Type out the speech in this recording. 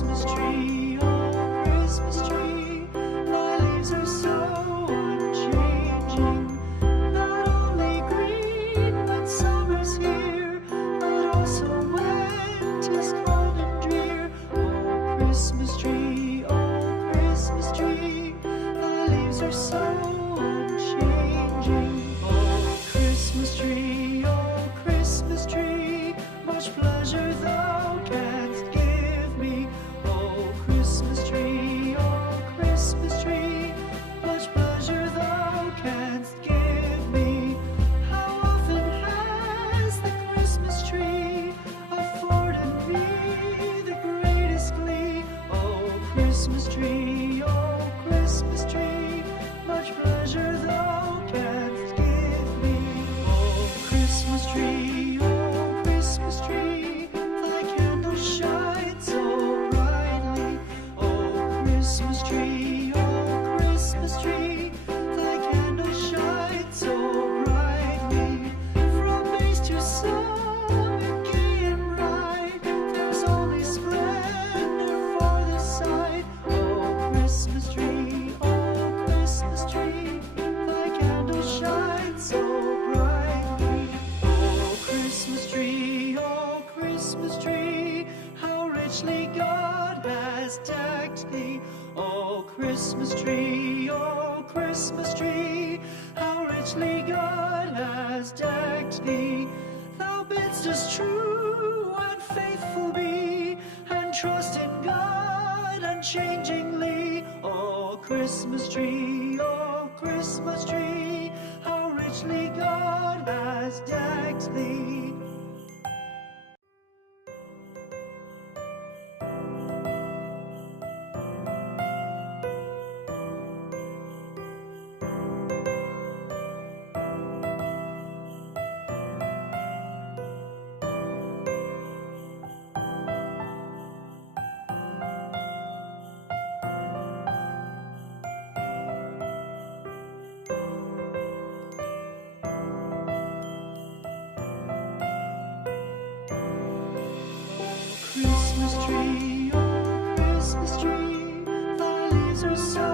Christmas tree, oh Christmas tree, thy leaves are so unchanging, not only green when summer's here, but also when 'tis cold and drear. Oh Christmas tree, thy leaves are so unchanging. Oh Christmas tree, much pleasure thou canst give me. Oh Christmas tree, much pleasure thou canst give me. How often has the Christmas tree afforded me the greatest glee? Oh Christmas tree, much pleasure thou canst give me. Oh Christmas tree, thy candle shines so brightly. Oh Christmas tree, thy candle shines so brightly. From base to summit, gay and bright, there's only splendor for the sight. Oh Christmas tree, thy candle shines so brightly. Oh Christmas tree, how richly God has decked thee. Oh Christmas tree, how richly God has decked thee. Thou bidst us true and faithful be, and trust in God unchangingly. Oh Christmas tree, how richly God has decked thee. Christmas tree, thy leaves are so